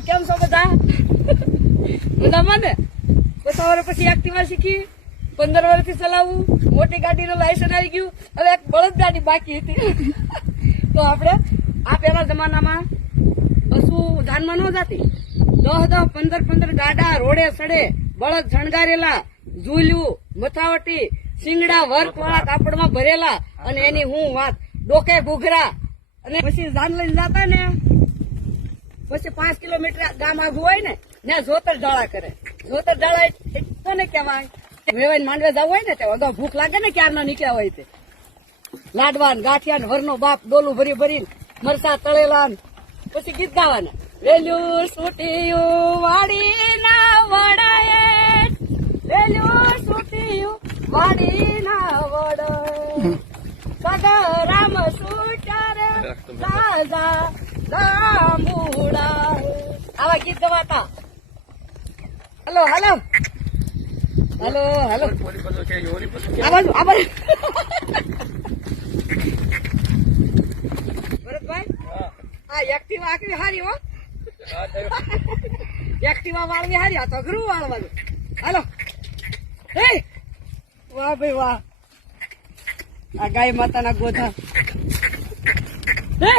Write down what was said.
કેમ છો બધા? મજામાં ને? તો સવારે પછી એક્ટિવા શીખી, 15 વર્ષથી ચલાવવું, મોટી ગાડીનું લાયસન્સ આવી ગયું, હવે એક બળદ ગાડી બાકી હતી. તો આપણે આ પેલા જમાનામાં બસું જાનમાં ન જાતી, 10, 15 ગાડા રોડે સડે, બળદ શણગારેલા, ઝૂલ્યું, મથાવટી, શિંગડા વર્ક વાળા કાપડમાં ભરેલા, અને એની હું વાત ડોકે ઘૂઘરા, અને પછી જાન લઈને જતા ને પછી 5 કિલોમીટર ગામ આગું હોય ને જોતર ડાળા કરે. જોતર ડાળા કોને કહેવાય? વેવાઈને માંડવે જવું હોય ને તે અગાઉ ભૂખ લાગે ને ક્યારના નીકળ્યા હોય તે લાડવાન ગાંઠિયા વરનો બાપ ડોલું ભરી ભરીને મરસા તળેલા, પછી ગીત ગાવાના. વેલ્યું સુટિયું વાડીના વડાએ, વેલ્યું સુટિયું વાડીના વડાએ, સગરામ સુચારે રાજા ગામુડા. આવા ગીત ગવાતા. Hello hello hello hello Bharatbhai, આ એક્ટિવા આખી હારી હો, એક્ટિવા વાળવી હારી, આ તો અઘરું વાળવાનું. હાલો હે વાહ ભાઈ વાહ, આ ગાય માતાના ગોધા. હે